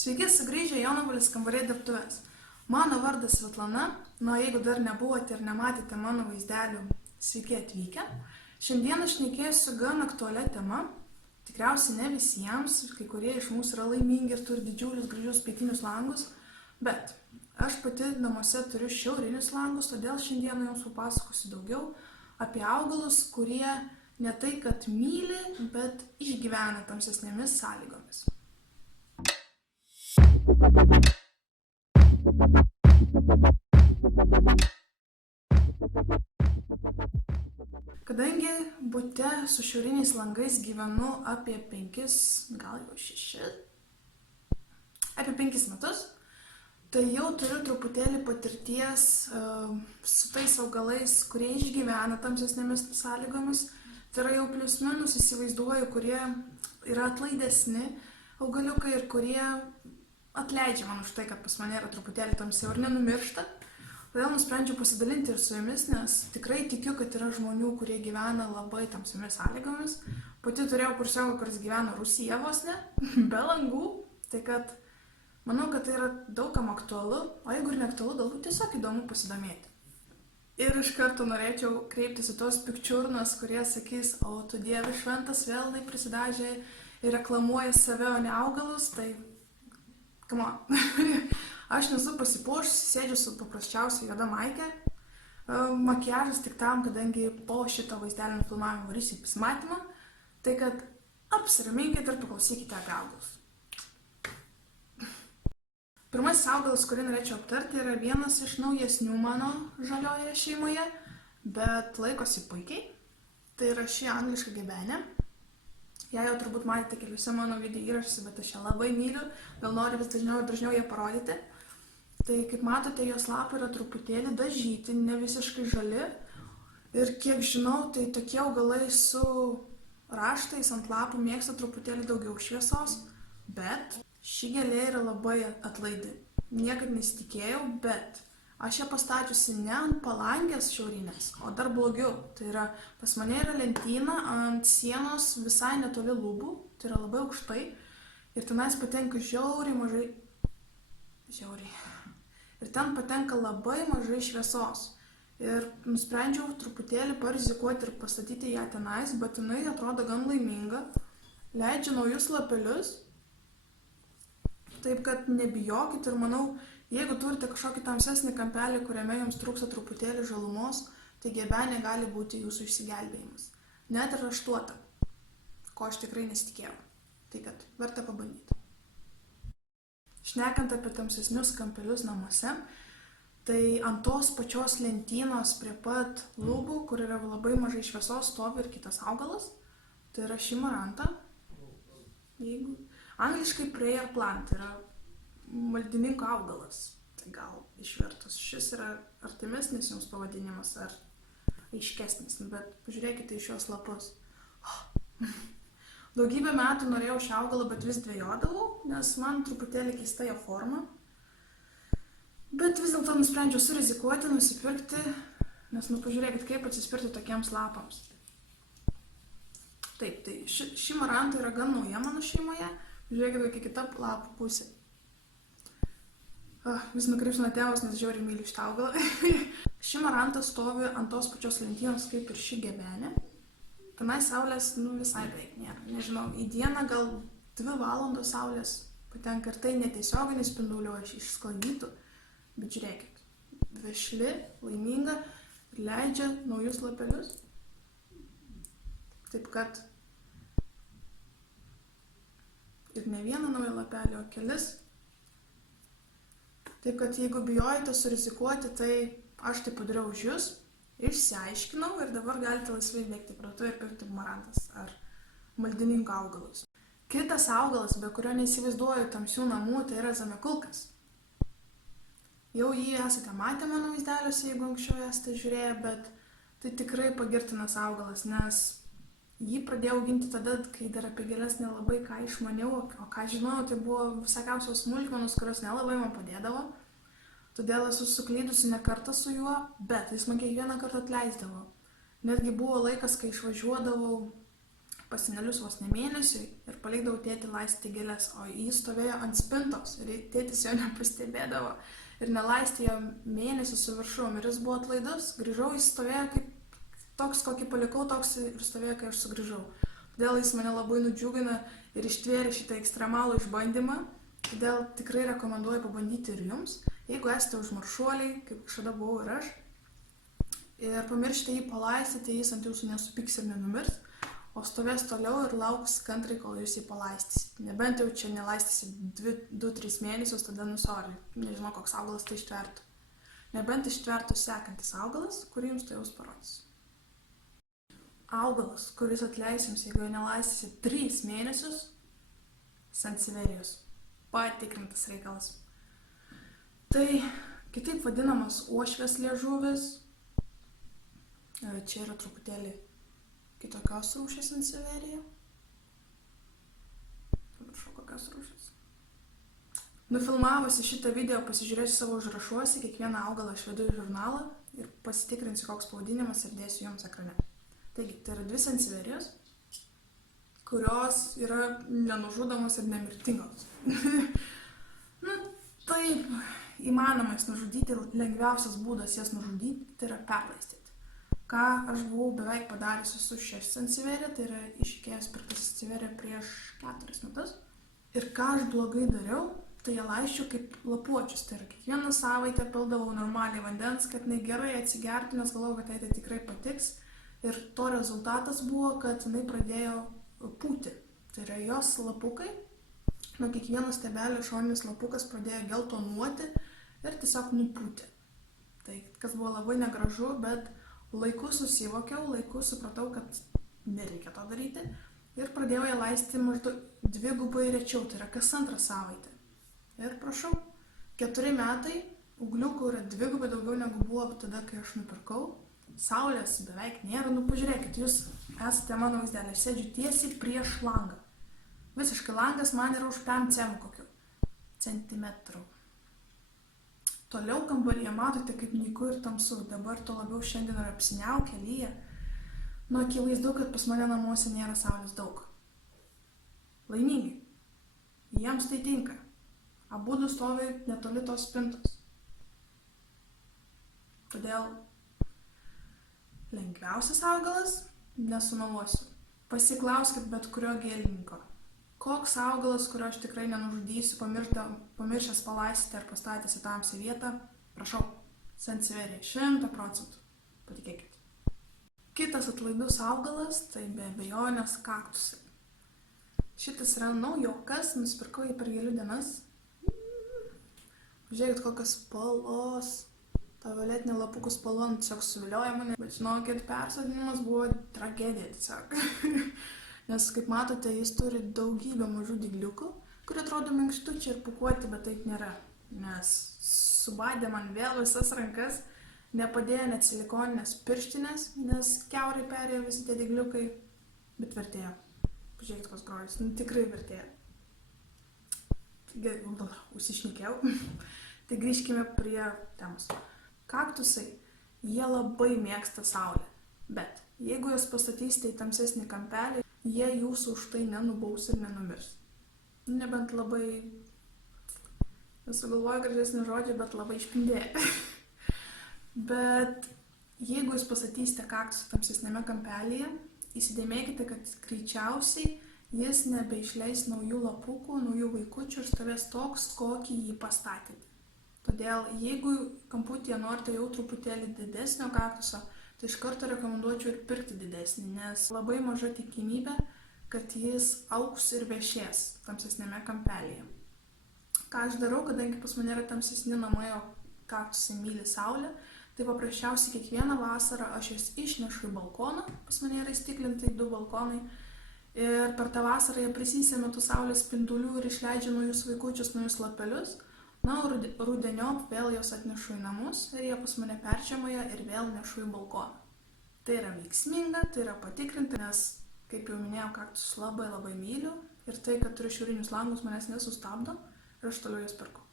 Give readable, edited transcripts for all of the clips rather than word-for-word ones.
Sveiki, sugrįžę į Jonagolis kambarė dirbtuvės. Mano vardas Svetlana, jeigu dar nebuvote ir nematėte mano vaizdelių, sveiki atvykę. Šiandien aš šnekėsiu gan aktualią temą. Tikriausiai ne visiems, kai kurie iš mūsų yra laimingi ir turi didžiulius gražius pietinius langus, bet aš pati namuose turiu šiaurinius langus, todėl šiandien jums papasakosiu daugiau apie augalus, kurie ne tai kad myli, bet išgyvena tamsesnėmis sąlygomis. Kadangi bute su šiauriniais langais gyvenu apie 5, gal jau 6, apie 5 metus, tai jau turiu truputėlį patirties su tais augalais, kurie išgyvena tamsesnėmis sąlygomis. Tai yra jau plius minus įsivaizduoju, kurie yra atlaidesni augaliukai ir kurie atleidžia man už tai, kad pas mane yra truputėlį tamsiau ir nenumiršta. Todėl nusprendžiau pasidalinti ir su jumis, nes tikrai tikiu, kad yra žmonių, kurie gyvena labai tamsiomis sąlygomis. Pati turėjau kursiokų, kuris gyvena Rūsyje vos ne, be langų. Tai kad manau, kad tai yra daugam aktualu, o jeigu ir neaktualu, galbūt tiesiog įdomu pasidomėti. Ir iš karto norėčiau kreiptis į tos pikčiurnas, kurie sakys, o tu Dieve šventas vėl prisidažė ir reklamuoja save, o ne augalus, tai come on. Aš nesu pasipuošusi, sėdžiu su paprasčiausia juoda maike, makiažas tik tam, kadangi po šito vaizdelio filmavimo varysiu į pasimatymą, tai kad apsiraminkite ir paklausykite apie augalus. Pirmasis augalas, kurį norėčiau aptarti, yra vienas iš naujesnių mano žaliojoje šeimoje, bet laikosi puikiai. Tai yra ši angliška gebenė. Ją jau turbūt matėte keliuose mano video įrašuose, bet aš ją labai myliu, gal noriu vis dažniau ir dažniau ją parodyti. Tai kaip matote, jos lapai yra truputėlį dažyti, ne visiškai žali. Ir kiek žinau, tai tokie augalai su raštais ant lapų mėgsta truputėlį daugiau šviesos, bet ši gėlė yra labai atlaidi. Niekad nesitikėjau, bet aš ją pastačiusi ne ant palangės šiaurinės, o dar blogiau. Tai yra, pas mane yra lentyna ant sienos visai netoli lubų, tai yra labai aukštai. Ir tenais patenka žiauriai mažai. Ir ten patenka labai mažai šviesos. Ir nusprendžiau truputėlį parizikuoti ir pastatyti ją tenais, bet jinai atrodo gan laiminga. Leidžia naujus lapelius. Taip kad nebijokit ir manau, jeigu turite kažkokį tamsesnį kampelį, kuriame jums trūksta truputėlį žalumos, tai gebenė gali būti jūsų išsigelbėjimas. Net ir raštuota, ko aš tikrai nesitikėjau. Tai kad verta pabandyti. Šnekant apie tamsesnius kampelius namuose, tai ant tos pačios lentynos prie pat lubų, kur yra labai mažai šviesos, stovi ir kitas augalas. Tai yra šimaranta. Angliškai prayer plant, tai yra maldininko augalas. Tai gal išvertus šis yra artimesnis jums pavadinimas ar aiškesnis, bet pažiūrėkite į šios lapus. Daugybę metų norėjau šią augalą, bet vis dvejodavau, nes man truputėlį keista jo forma. Bet vis dėlto nusprendžiau surizikuoti, nusipirkti, nes pažiūrėkit, kaip atsispirti tokiems lapams. Taip, tai ši maranta yra gan nauja mano šeimoje. Žiūrėkit, kokia kita lapų pusė. Vis nukrypsiu nuo temos, nes žiauriai myliu šitą augalą. Ši maranta stovi ant tos pačios lentynos kaip ir ši gebenė. Tenai saulės visai beveik nėra. Nežinau, į dieną gal 2 valandos saulės patenka ir tai netiesiogiai spinduliuoja iš išsklaidytų. Bet žiūrėkit, vešli, laiminga, leidžia naujus lapelius. Taip kad ir ne vieną naują lapelį, o kelis. Taip kad jeigu bijojate surizikuoti, tai aš tai padariau už jūs, išsiaiškinau ir dabar galite laisvai bėgti parduotuvę ir pirkti marantas ar maldininko augalus. Kitas augalas, be kurio neįsivaizduoju tamsių namų, tai yra zamekulkas. Jau jį esate matę mano vaizdeliuose, jeigu anksčiau esate žiūrėję, bet tai tikrai pagirtinas augalas, nes jį pradėjau auginti tada, kai dar apie gėles nelabai ką išmaniau, o ką žinau, tai buvo visokiausios smulkmenos, kurios nelabai man padėdavo. Todėl esu suklydusi ne kartą su juo, bet jis man kiekvieną kartą atleisdavo. Netgi buvo laikas, kai išvažiuodavau pasenelius vos ne mėnesiui ir palikdavau tėtį laistyti gėles, o jis stovėjo ant spintos ir tėtis jo nepastebėdavo ir nelaistė jo mėnesį su viršum ir jis buvo atlaidus, grįžau, jis stovėjo kaip toks, kokį palikau, toks ir stovėjo, kai aš sugrįžau. Todėl jis mane labai nudžiugina ir ištvėrė šitą ekstremalų išbandymą, todėl tikrai rekomenduoju pabandyti ir jums, jeigu esate užmaršuoliai, kaip kažkada buvau ir aš, ir pamiršite jį palaistyti, jis ant jūsų nesupyks ir nenumirs, o stovės toliau ir lauks kantriai, kol jūs jį palaistysit. Nebent jau čia nelaistysit 2-3 mėnesius, tada sorry, nežinau, koks augalas tai ištvertų. Nebent ištvertų sekantis augalas, kurį jums tai jau parodysiu. Augalas, kuris atleis jums, jeigu jo nelaistysit 3 mėnesius, Sanseverijos. Patikrintas reikalas. Tai kitaip vadinamas uošvės liežuvis. Čia yra truputėlį kitokios rūšės Sanseverija. Pamiršau, kokios rūšės. Nufilmavusi šitą video pasižiūrėsiu savo užrašuose, kiekvieną augalą aš vedu į žurnalą ir pasitikrinsiu, koks pavadinimas ir dėsiu jums ekrane. Taigi, tai yra 2 Sanseverijos, kurios yra nenužudomos ir nemirtingos. Taip, įmanoma jas nužudyti ir lengviausias būdas jas nužudyti, tai yra perlaistyti. Ką aš buvau beveik padariusi su šia Sanseverija, tai yra iš Ikėjos pirkta Sanseverija prieš 4 metus. Ir ką aš blogai dariau, tai ją laisčiau kaip lapuočius. Tai yra kiekvieną savaitę pildavau normaliai vandens, kad jinai gerai atsigertų, nes galvojau, kad tai tikrai patiks. Ir to rezultatas buvo, kad jinai pradėjo pūti. Tai yra jos lapukai, nuo kiekvieno stiebelio šoninis lapukas pradėjo geltonuoti ir tiesiog nupūti. Tai kas buvo labai negražu, bet laiku susivokiau, laiku supratau, kad nereikia to daryti ir pradėjau ją laistyti maždaug 2 rečiau, tai yra kas 2 savaitę. Ir prašau, 4 metai, ūgliukų yra 2 daugiau negu buvo tada, kai aš nupirkau. Saulės beveik nėra, pažiūrėkit, jūs esate mano vaizdelė, aš sėdžiu tiesiai prieš langą. Visiškai langas man yra už 5 centimetrų. Toliau kambaryje matote, kaip nyku ir tamsu, dabar to labiau šiandien yra apsiniaukę, lyja. Akivaizdu, kad pas mane namuose nėra saulės daug. Laimingai. Jiems tai tinka. Abudu stovi netoli tos spintos. Todėl lengviausias augalas, nesumeluosiu. Pasiklauskit bet kurio gėlininko. Koks augalas, kurio aš tikrai nenužudysiu, pamiršęs palaistyti ar pastatęs į tamsią vietą, prašau, Sanseverija, 100%. Patikėkit. Kitas atlaidus augalas, tai be abejonės kaktusai. Šitas yra naujokas, nusipirkau jį per gėlių dienas. Žiūrėkit, kokios spalvos. Ta violetinė lapukų spalva tiesiog suvilioja mane, bet žinokit, persodinimas buvo tragedija tiesiog. Nes, kaip matote, jis turi daugybę mažų dygliukų, kurie atrodo minkštučiai ir pūkuoti, bet taip nėra. Nes subadė man vėl visas rankas, nepadėjo net silikoninės pirštinės, nes kiaurai perėjo visi tie dygliukai, bet vertėjo. Pažiūrėkit, koks grožis, tikrai vertėjo. Užsišnekėjau. Tai grįžkime prie temos. Kaktusai, jie labai mėgsta saulę, bet jeigu jūs pastatysite į tamsesnį kampelį, jie jūsų už tai nenubaus ir nenumirs. Nebent labai, nesugalvoju gražesnį žodžią, bet labai išpindėję. Bet jeigu jūs pastatysite kaktusą tamsesnėme kampelyje, įsidėmėkite, kad greičiausiai jis nebeišleis naujų lapukų, naujų vaikučių ir stovės toks, kokį jį pastatėte. Todėl, jeigu kamputyje norite jau truputėlį didesnio kaktuso, tai iš karto rekomenduočiau ir pirkti didesnį, nes labai maža tikimybė, kad jis augs ir vešės tamsesnėme kampelyje. Ką aš darau, kadangi pas mane yra tamsesni namai, o kaktusai myli saulę, tai paprasčiausiai kiekvieną vasarą aš jas išnešu į balkoną, pas mane yra įstiklintai 2 balkonai, ir per tą vasarą jie prisisėmė tų saulės spindulių ir išleidžia naujus vaikučius, naujus lapelius. Na, rudeniop vėl jos atnešu į namus ir jie pas mane peržiemoja ir vėl nešu į balkoną. Tai yra veiksminga, tai yra patikrinta, nes, kaip jau minėjau, kaktusus labai myliu ir tai, kad turiu šiaurinius langus, manęs nesustabdo ir aš toliau jas perku.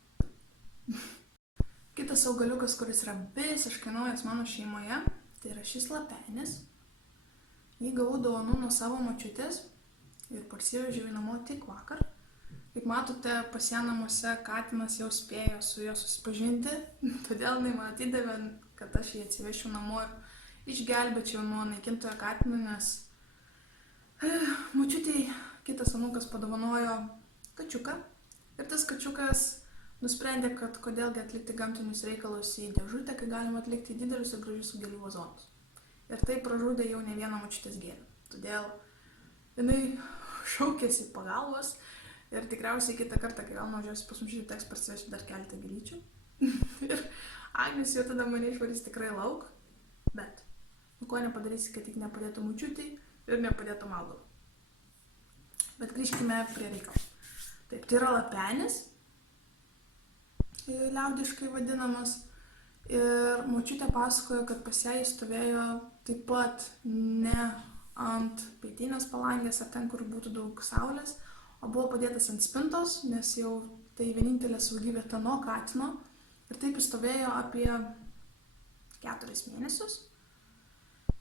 Kitas augaliukas, kuris yra visiškai naujas mano šeimoje, tai yra šis lapenis. Jį gavau dovanų nuo savo močiutės ir parsivežiau į namo tik vakar. Kaip matote, pas ją namuose katinas jau spėjo su juo susipažinti, todėl jinai man atidavė, kad aš jį atsivešiu namo ir išgelbėčiau nuo naikintojo katino, nes močiutei kitas anūkas padovanojo kačiuką ir tas kačiukas nusprendė, kad kodėlgi atlikti gamtinius reikalus į dėžutę, kai galima atlikti didelius ir gražius gėlių vazonus. Ir tai pražudė jau ne vieną močiutės gėlę. Todėl jinai šaukėsi pagalbos ir tikriausiai kitą kartą, kai vėl nuvažiuosiu pas močiutę, teks parsivežti dar keletą gėlyčių. Ir Agnius jau tada mane išvarys tikrai lauk, bet ko nepadarysi, kad tik nepadėtų močiutei ir nepadėtų Maldau. Bet grįžkime prie reikalo. Taip, tai yra lapenis, liaudiškai vadinamas. Ir močiutė pasakojo, kad pas ją jis stovėjo taip pat ne ant pietinės palangės ar ten, kur būtų daug saulės, o buvo padėtas ant spintos, nes jau tai vienintelė saugi vieta nuo katino. Ir taip jis stovėjo apie 4 mėnesius.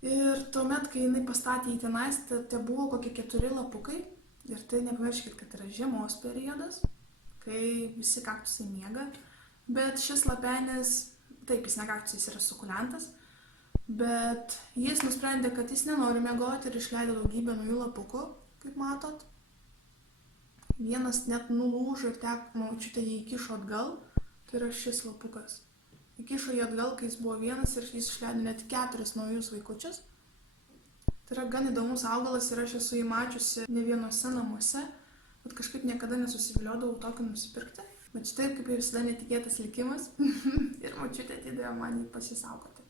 Ir tuomet, kai jinai pastatė į tenais, tai buvo kokie 4 lapukai. Ir tai nepamirškit, kad yra žiemos periodas, kai visi kaktusai miega. Bet šis lapenis, taip, jis ne kaktusas, jis yra sukulentas, bet jis nusprendė, kad jis nenori miegoti ir išleido daugybę naujų lapukų, kaip matot. Vienas net nulūžo ir močiutė jį įkišo atgal, tai yra šis lapukas. Įkišo jį atgal, kai jis buvo vienas ir jis išleido net 4 naujus vaikučius. Tai yra gan įdomus augalas ir aš esu jį mačiusi ne vienose namuose, bet kažkaip niekada nesusiviliodavau tokį nusipirkti. Bet štai kaip ir visada netikėtas likimas ir močiutė atidėjo man jį pasisaugoti.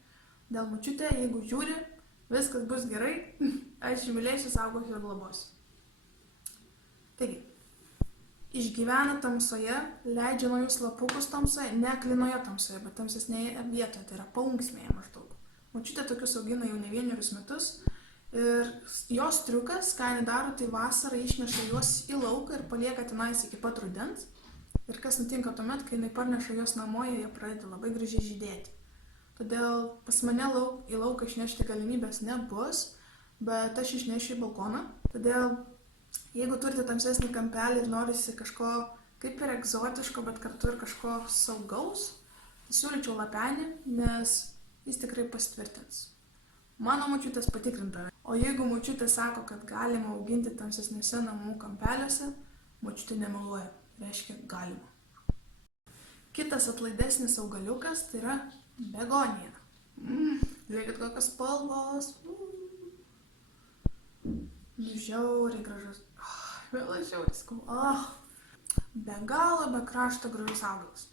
Dėl močiutė, jeigu žiūri, viskas bus gerai, aš jį mylėsiu, saugosiu ir globosiu. Taigi, išgyvena tamsoje, leidžia naujus lapukus tamsoje, ne aklinoje tamsoje, bet tamsesnėje vietoje, tai yra paunksmėje maždaug. Močiutė tokius augina jau ne 1 metus ir jos triukas, ką jinai daro, tai vasarą išneša juos į lauką ir palieka tenais iki pat rudens. Ir kas nutinka tuomet, kai jinai parneša juos namo, jie pradeda labai gražiai žydėti. Todėl pas mane į lauką išnešti galimybės nebus, bet aš išnešiu į balkoną. Todėl, jeigu turite tamsesnį kampelį ir norisi kažko kaip ir egzotiško, bet kartu ir kažko saugaus, tai siūlyčiau lapenį, nes jis tikrai pasitvirtins. Mano močiutės patikrinta. O jeigu močiutė sako, kad galima auginti tamsesniuose namų kampeliuose, močiutė nemeluoja. Reiškia galima. Kitas atlaidesnis augaliukas tai yra begonija. Žiūrėkit, kokios spalvos. Žiauriai gražus. Vėl aš žiauriai skau. Be galo, be krašto gražus augalas.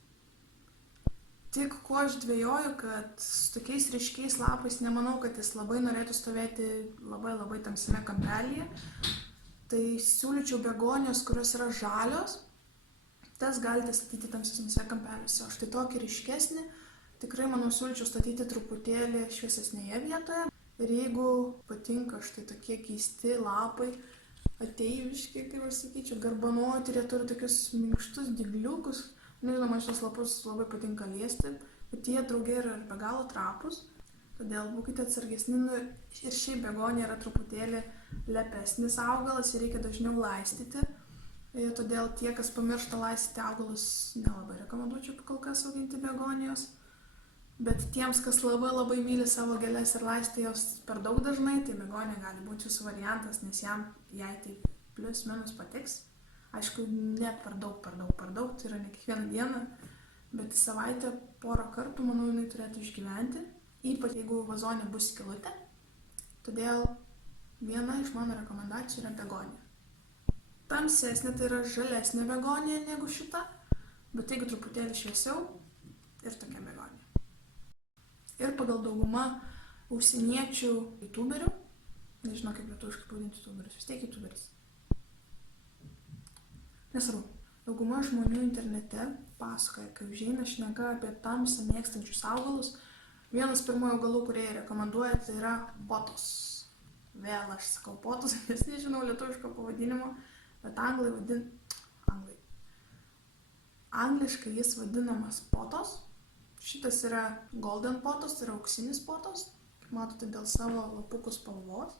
Tik kuo aš dvejoju, kad su tokiais ryškiais lapais nemanau, kad jis labai norėtų stovėti labai tamsiame kampelyje. Tai siūlyčiau begonijos, kurios yra žalios. Tas galite statyti tamsesniuose kampeliuose. O štai tokį ryškesnį tikrai, manau, siūlyčiau statyti truputėlį šviesesnėje vietoje. Ir jeigu patinka štai tokie keisti lapai, ateiviški, kaip aš sakyčiau, garbanoti, jie turi tokius minkštus dygliukus. Nežinoma, šios lapus labai patinka liesti, bet jie drauge yra be galo trapus. Todėl būkite atsargesni. Ir šiaip begonija yra truputėlį lepesnis augalas ir reikia dažniau laistyti. Todėl tie, kas pamiršta laistyti augalus, nelabai rekomenduočiau kol kas auginti begonijos. Bet tiems, kas labai myli savo gėles ir laisti jos per daug dažnai, tai begonija gali būti jūsų variantas, nes jai tai plius minus patiks. Aišku, ne per daug, tai yra ne kiekvieną dieną, bet į savaitę porą kartų, manau, jinai turėtų išgyventi, ypač jeigu vazone bus skylutė. Todėl viena iš mano rekomendacijų yra begonija. Tamsesnė tai yra žalesnė begonija negu šita, bet jeigu truputėlį šviesiau, ir tokia begonija. Ir pagal daugumą užsieniečių youtuberių, nežinau kaip lietuviškai pavadinti youtuberius, vis tiek youtuberis. Nesvarbu, dauguma žmonių internete pasakoja, kai užeina šneka apie tamsą mėgstančius augalus. Vienas pirmųjų augalų, kurie rekomenduoja, tai yra potos. Vėl aš sakau potos, nes nežinau lietuviško pavadinimo, bet angliškai jis vadinamas potos. Šitas yra golden potos, tai yra auksinis potos, kaip matote, dėl savo lapukų spalvos.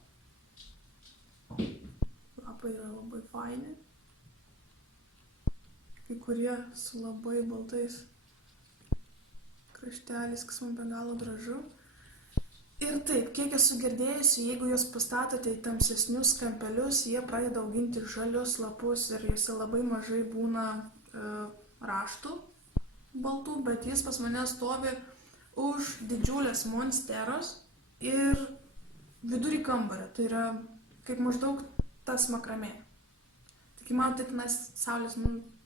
lapai yra labai faini. Kai kurie su labai baltais krašteliais, kas man be galo gražu. Ir taip, kiek esu girdėjusi, jeigu juos pastatote į tamsesnius kampelius, jie pradeda auginti žalius lapus ir juose labai mažai būna raštų baltų, bet jis pas mane stovi už didžiulės monsteros ir vidurį kambario. Tai yra kaip maždaug tas makramė. Tik man taip saulės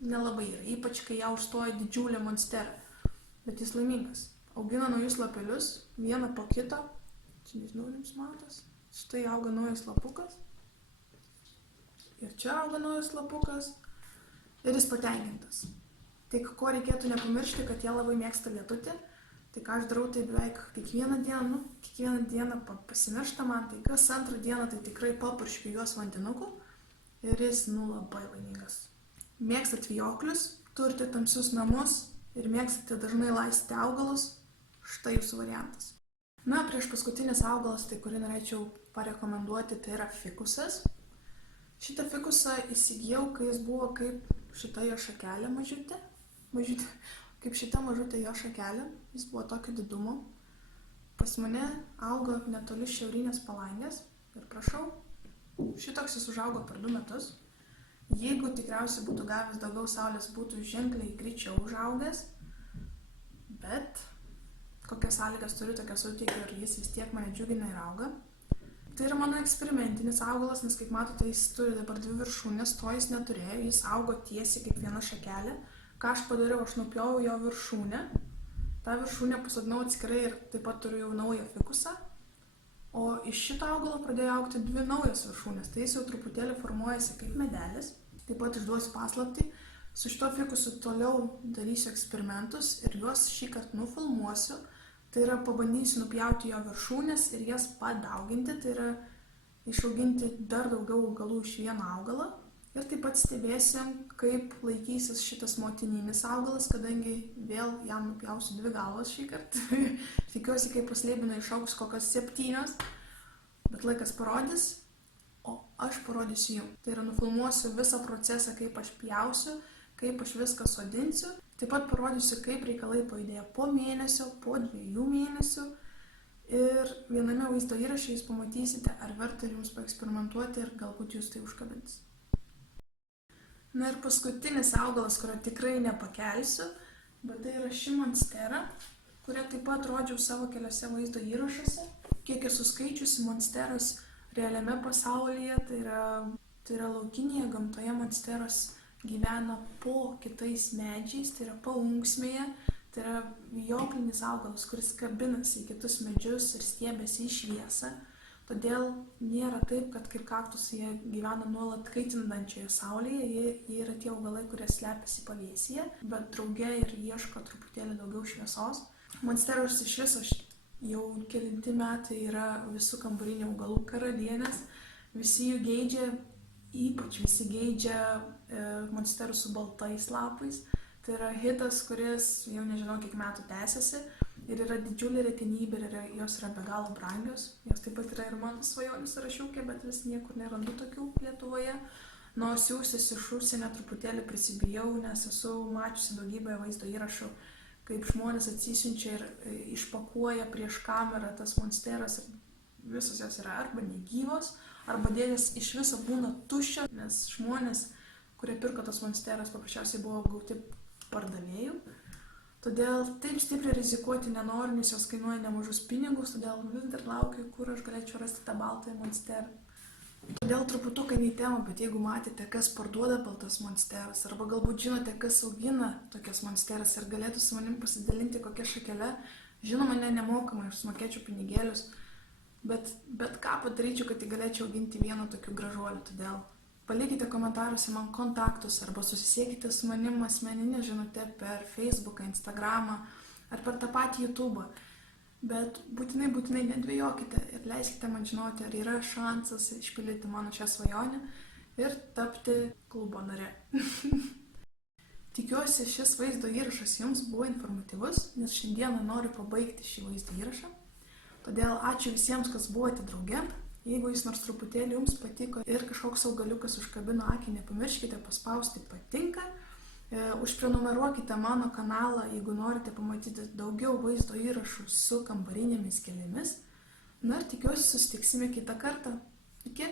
nelabai yra, ypač kai ją užstoja didžiulė monstera. Bet jis laimingas. Augina naujus lapelius, vieną po kito. Čia nežinau, jums matos. Štai auga naujas lapukas. Ir čia auga naujas lapukas. Ir jis patenkintas. Tik ko reikėtų nepamiršti, kad jie labai mėgsta lietutį. Tai ką aš darau, tai beveik kiekvieną dieną pasimiršta man. Tai kas antrą dieną tai tikrai papurškiu juos vandenuku. Ir jis labai laimingas. Mėgstat vijoklius, turite tamsius namus ir mėgstate dažnai laistyti augalus. Štai jūsų variantas. Na, prieš paskutinis augalas, tai kurį norėčiau parekomenduoti, tai yra fikusas. Šitą fikusą įsigijau, kai jis buvo kaip šita jo šakelė mažutė. Kaip šita mažutė jo šakelė. Jis buvo tokio didumo. Pas mane auga netoli šiaurinės palangės. Ir prašau, šitoks jis užaugo per 2 metus. Jeigu tikriausiai būtų gavęs daugiau saulės, būtų ženkliai greičiau užaugęs. Bet kokias sąlygas turiu, tokias suteikiu ir jis vis tiek mane džiugina ir auga. Tai yra mano eksperimentinis augalas, nes kaip matote, jis turi dabar 2 viršūnės, to jis neturėjo, jis augo tiesiai kaip viena šakelė. Ką aš padariau, aš nupjovau jo viršūnę, tą viršūnę pasodinau atskirai ir taip pat turiu jau naują fikusą. O iš šito augalo pradėjo augti 2 naujos viršūnės, tai jis jau truputėlį formuojasi kaip medelis. Taip pat išduosiu paslaptį, su šito fikusu toliau darysiu eksperimentus ir juos šį kartą nufilmuosiu. Tai yra pabandysiu nupjauti jo viršūnės ir jas padauginti, tai yra išauginti dar daugiau augalų iš vieno augalo. Ir taip pat stebėsim, kaip laikysis šitas motininis augalas, kadangi vėl jam nupjausiu 2 galvas šį kartą. Tikiuosi, kai paslėbina išaugs kokios 7, bet laikas parodys, o aš parodysiu jums. Tai yra nufilmuosiu visą procesą, kaip aš pjausiu, kaip aš viską sodinsiu. Taip pat parodysiu, kaip reikalai pajudėjo po mėnesio, po 2 mėnesių. Ir viename vaizdo įraše jūs pamatysite, ar verta jums paeksperimentuoti ir galbūt jūs tai užkabins. Na ir paskutinis augalas, kurio tikrai nepakelsiu, bet tai yra ši monstera, kurią taip pat rodžiau savo keliose vaizdo įrašuose. Kiek esu skaičiusi monsteros realiame pasaulyje, tai yra laukinėje gamtoje monsteros gyvena po kitais medžiais, tai yra paunksmėje, tai yra vijoklinis augalas, kuris kabinasi į kitus medžius ir stiebiasi į šviesą. Todėl nėra taip, kad kaip kaktusai jie gyvena nuolat kaitinančioje saulėje, jie yra tie augalai, kurie slepiasi pavėsyje, bet drauge ir ieško truputėlį daugiau šviesos. Monsteros iš viso jau kelinti metai yra visų kambarinių augalų karalienės, visi jų geidžia. Ypač visi geidžia monsterų su baltais lapais. Tai yra hitas, kuris jau nežinau kiek metų tęsiasi ir yra didžiulė retenybė ir jos yra be galo brangios. Jos taip pat yra ir mano svajonių sąrašiukė, bet vis niekur nerandu tokių Lietuvoje. Nors siųsis iš užsienio truputėlį prisibijau, nes esu mačiusi daugybę vaizdo įrašų, kaip žmonės atsisiunčia ir išpakuoja prieš kamerą tas monsteras ir visos jos yra arba negyvos, arba dėdės iš viso būna tuščio, nes žmonės, kurie pirko tas monsteras, paprasčiausiai buvo gauti pardavėjų. Todėl taip stipriai rizikuoti nenoriu, nes jos kainuoja nemažus pinigus, todėl vis dar laukiu, kur aš galėčiau rasti tą baltąją monsterą. Todėl truputukai ne į temą, bet jeigu matėte, kas parduoda baltas monsteras, arba galbūt žinote, kas augina tokias monsteras ir galėtų su manim pasidalinti kokią šakelę, žinoma, nemokamai, aš sumokėčiau pinigėlius. Bet ką padaryčiau, kad galėčiau auginti vieną tokių gražuolių, todėl palikite komentaruose man kontaktus arba susisiekite su manim asmeninė žinute per Facebooką, Instagramą ar per tą patį YouTube'ą. Bet būtinai nedvejokite ir leiskite man žinoti, ar yra šansas išpildyti mano šią svajonę ir tapti klubo nare. Tikiuosi, šis vaizdo įrašas jums buvo informatyvus, nes šiandieną noriu pabaigti šį vaizdo įrašą. Todėl ačiū visiems, kas buvote drauge. Jeigu jis nors truputėlį jums patiko ir kažkoks augaliukas užkabino akį, nepamirškite paspausti patinka. Užprenumeruokite mano kanalą, jeigu norite pamatyti daugiau vaizdo įrašų su kambarinėmis gėlėmis. Na ir tikiuosi susitiksime kitą kartą. Iki.